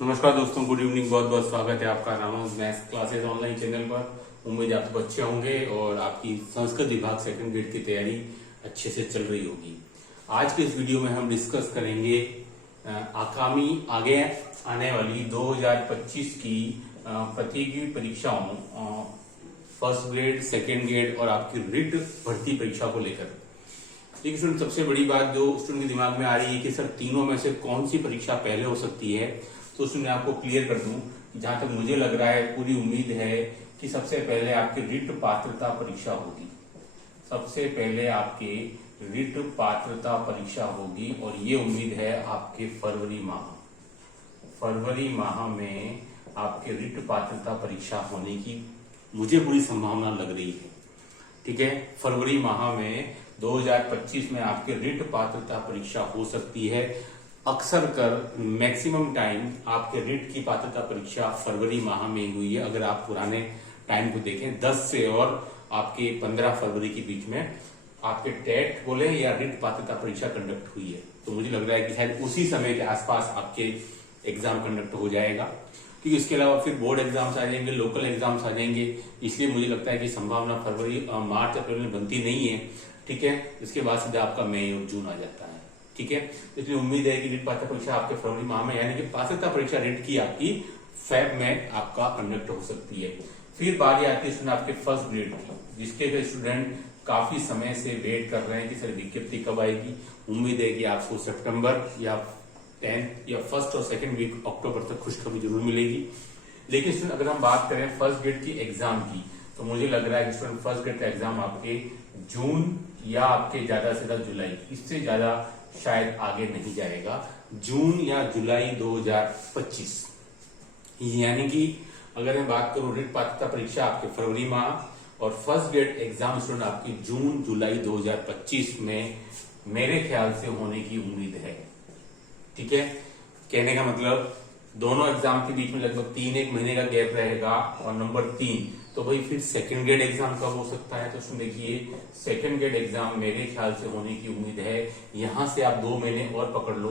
नमस्कार दोस्तों, good evening. बहुत बहुत स्वागत है आपका Ramanuj maths classes online channel पर। उम्मीद है आप तो अच्छे होंगे और आपकी संस्कृत विभाग सेकंड ग्रेड की तैयारी अच्छे से चल रही होगी। आज के इस वीडियो में हम डिस्कस करेंगे आगे आने वाली 2025 की प्रतियोगी परीक्षाओं, फर्स्ट ग्रेड, सेकेंड ग्रेड और आपकी रिट भर्ती परीक्षा को लेकर। देखिए स्टूडेंट, सबसे बड़ी बात जो स्टूडेंट के दिमाग में आ रही है कि सर तीनों में से कौन सी परीक्षा पहले हो सकती है, तो उसमें मैं आपको क्लियर कर दूं कि जहां तक मुझे लग रहा है, पूरी उम्मीद है कि सबसे पहले आपकी रिट पात्रता परीक्षा होगी। सबसे पहले आपके रिट पात्रता परीक्षा होगी और ये उम्मीद है आपके फरवरी माह में आपके रिट पात्रता परीक्षा होने की मुझे पूरी संभावना लग रही है। ठीक है, फरवरी माह में 2025 में आपके रिट पात्रता परीक्षा हो सकती है। अक्सर कर मैक्सिमम टाइम आपके रिट की पात्रता परीक्षा फरवरी माह में हुई है। अगर आप पुराने टाइम को देखें, 10 से और आपके 15 फरवरी के बीच में आपके टेट बोले या रिट पात्रता परीक्षा कंडक्ट हुई है। तो मुझे लग रहा है कि शायद उसी समय के आसपास आपके एग्जाम कंडक्ट हो जाएगा, क्योंकि इसके अलावा फिर बोर्ड एग्जाम्स आ जाएंगे, लोकल एग्जाम्स आ जाएंगे। इसलिए मुझे लगता है कि संभावना फरवरी, मार्च, अप्रैल में बनती नहीं है। ठीक है, इसके बाद सीधा आपका मई और जून आ जाता है। ठीक है, इसलिए उम्मीद है कि रिट पात्रता परीक्षा आपके फरवरी माह में, यानी कि पात्रता परीक्षा रिट की आपकी फेब में आपका कंडक्ट हो सकती है। फिर बारी आती है स्टूडेंट आपके फर्स्ट ग्रेड की, जिसके स्टूडेंट काफी समय से वेट कर रहे हैं कि सर विज्ञप्ति कब आएगी। उम्मीद है कि आपको सितंबर या 10th या फर्स्ट और सेकंड वीक अक्टूबर तक खुशखबरी जरूर मिलेगी। लेकिन स्टूडेंट अगर हम बात करें फर्स्ट ग्रेड की एग्जाम की, तो मुझे लग रहा है कि स्टूडेंट फर्स्ट ग्रेड का एग्जाम आपके जून या आपके ज्यादा से ज्यादा जुलाई, इससे ज्यादा शायद आगे नहीं जाएगा। जून या जुलाई 2025, यानी कि अगर मैं बात करूं रिट पात्रता परीक्षा आपके फरवरी माह और फर्स्ट ग्रेड एग्जाम स्टूडेंट आपकी जून जुलाई 2025 में मेरे ख्याल से होने की उम्मीद है। ठीक है, कहने का मतलब दोनों एग्जाम के बीच में लगभग 3-1 महीने का गैप रहेगा। और नंबर 3, तो भाई फिर सेकंड ग्रेड एग्जाम कब हो सकता है, तो सुन देखिए सेकंड ग्रेड एग्जाम मेरे ख्याल से होने की उम्मीद है। यहां से आप 2 महीने और पकड़ लो,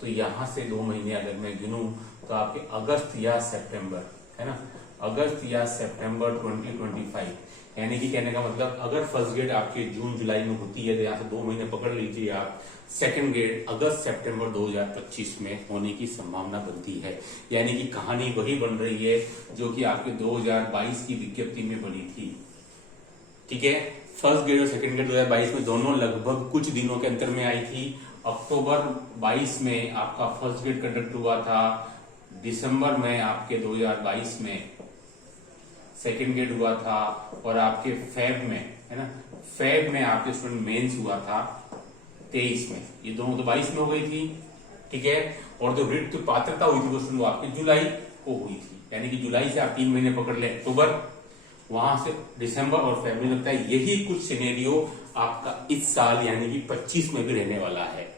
तो यहां से 2 महीने अगर मैं गिनूं तो आपके अगस्त या सितंबर, है ना, अगस्त या सितंबर 2025, यानी कि कहने का मतलब अगर फर्स्ट ग्रेड आपके जून जुलाई में होती है तो यहाँ से 2 महीने पकड़ लीजिए आप, सेकंड ग्रेड अगस्त सितंबर 2025 में होने की संभावना बनती है। यानी कि कहानी वही बन रही है जो कि आपके 2022 की विज्ञप्ति में बनी थी। ठीक है, फर्स्ट ग्रेड और सेकंड ग्रेड 2022 में दोनों लगभग कुछ दिनों के अंतर में आई थी। अक्टूबर 22 में आपका फर्स्ट ग्रेड कंडक्ट हुआ था, दिसंबर में आपके 2022 में सेकंड ग्रेड हुआ था, और आपके फेब में, है ना, फेब में आपके स्टूडेंट मेंस हुआ था 23 में। ये दोनों तो 22 में हो गई थी। ठीक है, और जो रिट की पात्रता हुई थी वो स्टूडेंट आपकी जुलाई को हुई थी। यानी कि जुलाई से आप 3 महीने पकड़ ले, अक्टूबर, वहां से दिसंबर और फेब में। लगता है यही कुछ सिनेरियो आपका इस साल यानी कि 25 में भी रहने वाला है।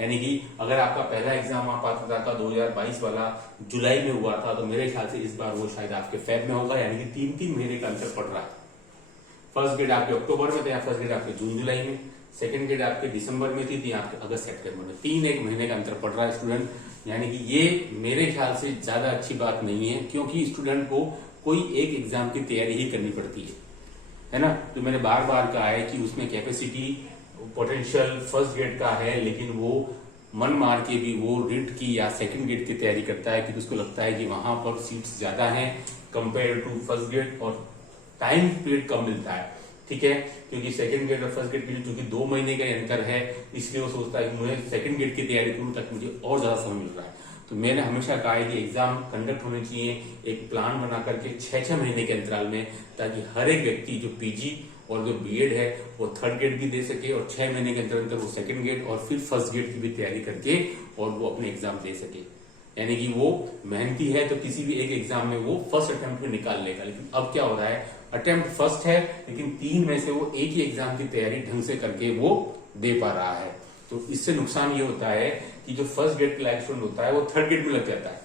यानी कि अगर आपका पहला एग्जाम पात्रता का 2022 वाला जुलाई में हुआ था, तो मेरे ख्याल से इस बार वो शायद आपके फेब में होगा। यानी कि 3-3 महीने का अंतर पड़ रहा है। फर्स्ट ग्रेड आपके अक्टूबर में था, फर्स्ट ग्रेड आपके जून जुलाई में, सेकंड ग्रेड आपके दिसंबर में थी, आपके अगस्त सितंबर में। 3-1 महीने का अंतर पड़ रहा है स्टूडेंट। यानी कि ये मेरे ख्याल से ज्यादा अच्छी बात नहीं है, क्योंकि स्टूडेंट को कोई एक एग्जाम की तैयारी ही करनी पड़ती है ना। तो मैंने बार बार कहा है कि उसमें कैपेसिटी पोटेंशियल फर्स्ट ग्रेड का है, लेकिन वो मन मार के भी वो रिट की या सेकंड ग्रेड की तैयारी करता है, क्योंकि उसको लगता है कि वहां पर सीट्स ज्यादा हैं कंपेयर टू फर्स्ट ग्रेड और टाइम पीरियड कम मिलता है। ठीक है, क्योंकि सेकंड ग्रेड और फर्स्ट ग्रेड के लिए चूंकि 2 महीने का अंतर है, इसलिए वो सोचता है कि मुझे सेकंड ग्रेड की तैयारी करूं ताकि मुझे और ज्यादा समय मिल रहा है। तो मैंने हमेशा कहा है कि एग्जाम कंडक्ट होने चाहिए एक प्लान बना करके 6-6 महीने के अंतराल में, ताकि हर एक व्यक्ति जो पीजी और जो बीएड है वो थर्ड ग्रेड भी दे सके, और 6 महीने के अंतर वो सेकंड ग्रेड और फिर फर्स्ट ग्रेड की भी तैयारी करके और वो अपने एग्जाम दे सके। यानी कि वो मेहनती है तो किसी भी एक एग्जाम में वो फर्स्ट अटेम्प्ट में निकाल लेगा। लेकिन अब क्या हो रहा है, अटेम्प्ट फर्स्ट है, लेकिन 3 में से वो एक ही एग्जाम की तैयारी ढंग से करके वो दे पा रहा है। तो इससे नुकसान ये होता है कि जो फर्स्ट ग्रेड का लायक स्टूडेंट होता है वो थर्ड ग्रेड में लग जाता है।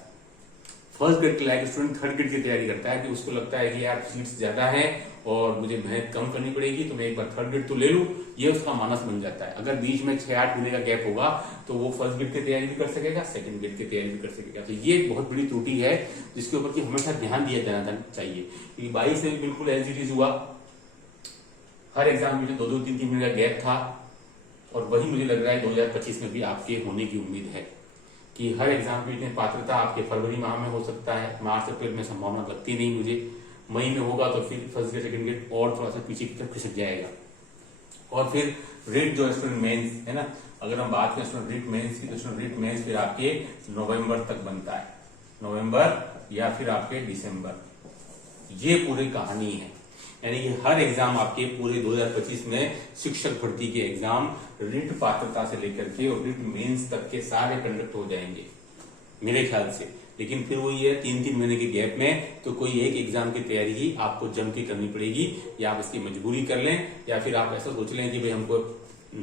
फर्स्ट ग्रेड के लायक स्टूडेंट थर्ड ग्रेड की तैयारी करता है कि उसको लगता है कि यार सीट्स ज्यादा है और मुझे मेहनत कम करनी पड़ेगी, तो मैं एक बार थर्ड ग्रेड तो ले लूं, ये उसका मानस बन जाता है। अगर बीच में 6-8 महीने का गैप होगा तो वो फर्स्ट ग्रेड की तैयारी भी कर सकेगा, सेकंड ग्रेड की तैयारी भी कर सकेगा। तो ये एक बहुत बड़ी त्रुटि है जिसके ऊपर की हमेशा ध्यान दिया जाना चाहिए, क्योंकि 22 में भी बिल्कुल एज इट इज हुआ, हर एग्जाम में 2-2, 3-3 महीने का गैप था, और वही मुझे लग रहा है 2025 में भी आपके होने की उम्मीद है कि हर एग्जाम की पात्रता आपके फरवरी माह में हो सकता है, मार्च अप्रैल में संभावना लगती नहीं मुझे, मई में होगा तो फिर फर्स्ट ग्रेड सेकंड ग्रेड और थोड़ा सा पीछे की तरफ खिसक जाएगा। और फिर रिट जो स्टूडेंट मेंस है ना, अगर हम बात करें स्टूडेंट रिट मेंस की, तो स्टूडेंट रिट मेंस फिर आपके नवंबर तक बनता है, नवंबर या फिर आपके दिसंबर, ये पूरी कहानी है। यानी कि हर एग्जाम आपके पूरे 2025 में शिक्षक भर्ती के एग्जाम रिट पात्रता से लेकर के और रिट मेंस तक के सारे कंडक्ट हो जाएंगे मेरे ख्याल से। लेकिन फिर वही है 3-3 महीने के गैप में तो कोई एक एग्जाम की तैयारी ही आपको जम के करनी पड़ेगी, या आप इसकी मजबूरी कर लें, या फिर आप ऐसा सोच लें कि भाई हमको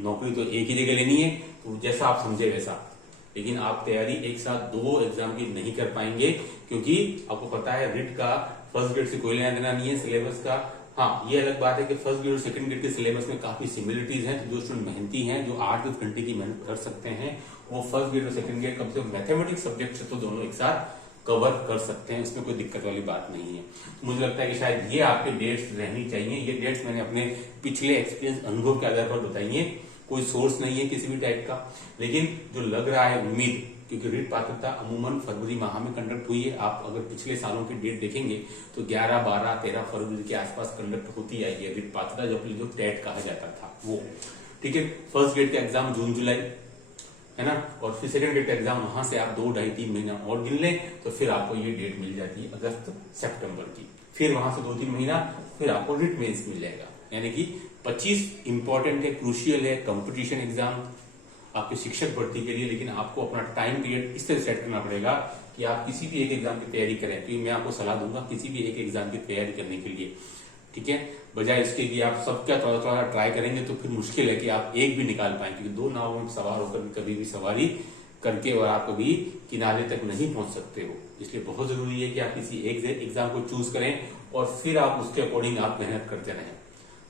नौकरी तो एक ही जगह लेनी है, तो जैसा आप समझे वैसा। लेकिन आप तैयारी एक साथ 2 एग्जाम की नहीं कर पाएंगे, क्योंकि आपको पता है रिट का फर्स्ट ग्रेड से कोई लेना देना नहीं है सिलेबस का। हाँ, ये अलग बात है कि फर्स्ट ग्रेड और सेकंड ग्रेड के सिलेबस में काफी सिमिलरिटीज हैं, तो जो स्टूडेंट मेहनती हैं, जो 8-10 घंटे की मेहनत कर सकते हैं, वो फर्स्ट ग्रेड और सेकंड ग्रेड कम से कम मैथमेटिक्स सब्जेक्ट से तो दोनों एक साथ कवर कर सकते हैं, इसमें कोई दिक्कत वाली बात नहीं है। तो मुझे लगता है कि शायद ये आपके डेट्स रहनी चाहिए। ये डेट्स मैंने अपने पिछले एक्सपीरियंस अनुभव के आधार पर बताई है, कोई सोर्स नहीं है किसी भी टाइप का, लेकिन जो लग रहा है उम्मीद, क्योंकि रिट पात्रता अमूमन फरवरी माह में कंडक्ट हुई है। आप अगर पिछले सालों की डेट देखेंगे तो 11, 12, 13 फरवरी के आसपास कंडक्ट होती आई है रिट पात्रता, जो टेट कहा जाता था वो। ठीक है, फर्स्ट ग्रेड का एग्जाम जून जुलाई है ना, और फिर सेकंड ग्रेड का एग्जाम वहां से आप 2, 2.5, 3 महीना और गिन लें तो फिर आपको ये डेट मिल जाती है अगस्त सितंबर की। फिर वहां से 2-3 महीना फिर आपको रिट मेंस मिल जाएगा। यानी कि 25 इंपॉर्टेंट है, क्रूशियल है कंपटीशन एग्जाम आपके शिक्षक भर्ती के लिए। लेकिन आपको अपना टाइम पीरियड इस तरह सेट करना पड़ेगा कि आप किसी भी एक एग्जाम की तैयारी करें। तो मैं आपको सलाह दूंगा किसी भी एक एग्जाम की तैयारी करने के लिए, ठीक है, बजाय इसके कि आप सबका थोड़ा थोड़ा ट्राई करेंगे तो फिर मुश्किल है कि आप एक भी निकाल पाए, क्योंकि 2 नावों में सवार होकर कभी भी सवारी करके और आप कभी किनारे तक नहीं पहुंच सकते हो। इसलिए बहुत जरूरी है कि आप किसी एक एग्जाम को चूज करें और फिर आप उसके अकॉर्डिंग आप मेहनत करते रहें,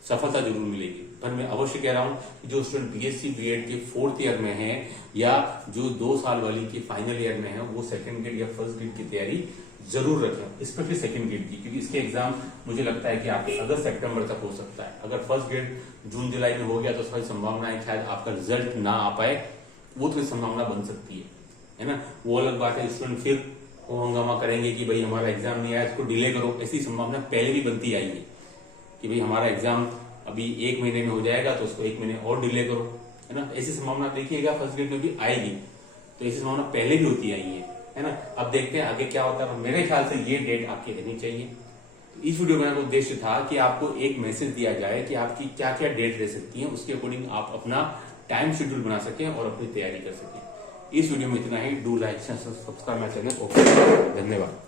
सफलता जरूर मिलेगी। पर मैं अवश्य कह रहा हूं कि जो स्टूडेंट बीएससी बीएड के 4th ईयर में है या जो 2 साल वाली के फाइनल ईयर में है, वो सेकंड ग्रेड या फर्स्ट ग्रेड की तैयारी जरूर रखें, स्पेशली सेकंड ग्रेड की, क्योंकि इसके एग्जाम मुझे लगता है कि आपके अगस्त सितंबर तक हो सकता है। अगर फर्स्ट ग्रेड जून जुलाई में हो गया तो सारी संभावना है शायद आपका रिजल्ट ना आ पाए, वो तो संभावना बन सकती है ना। वो अलग बात है, स्टूडेंट फिर वो हंगामा करेंगे कि भाई हमारा एग्जाम नहीं आया, इसको डिले करो। ऐसी संभावना पहले भी बनती आई है कि भाई हमारा एग्जाम अभी 1 महीने में हो जाएगा तो उसको 1 महीने और डिले करो, है ना। ऐसी संभावना देखिएगा फर्स्ट ग्रेड में भी आएगी, तो ऐसी संभावना पहले भी होती आई है ना। अब देखते हैं आगे क्या होता है। मेरे ख्याल से ये डेट आपकी रहनी चाहिए। इस वीडियो बनाने का उद्देश्य था कि आपको एक मैसेज दिया जाए कि आपकी क्या क्या डेट रह सकती है, उसके अकॉर्डिंग आप अपना टाइम शेड्यूल बना सकें और अपनी तैयारी कर सकें। इस वीडियो में इतना ही। Do like subscribe my channel. Okay, धन्यवाद।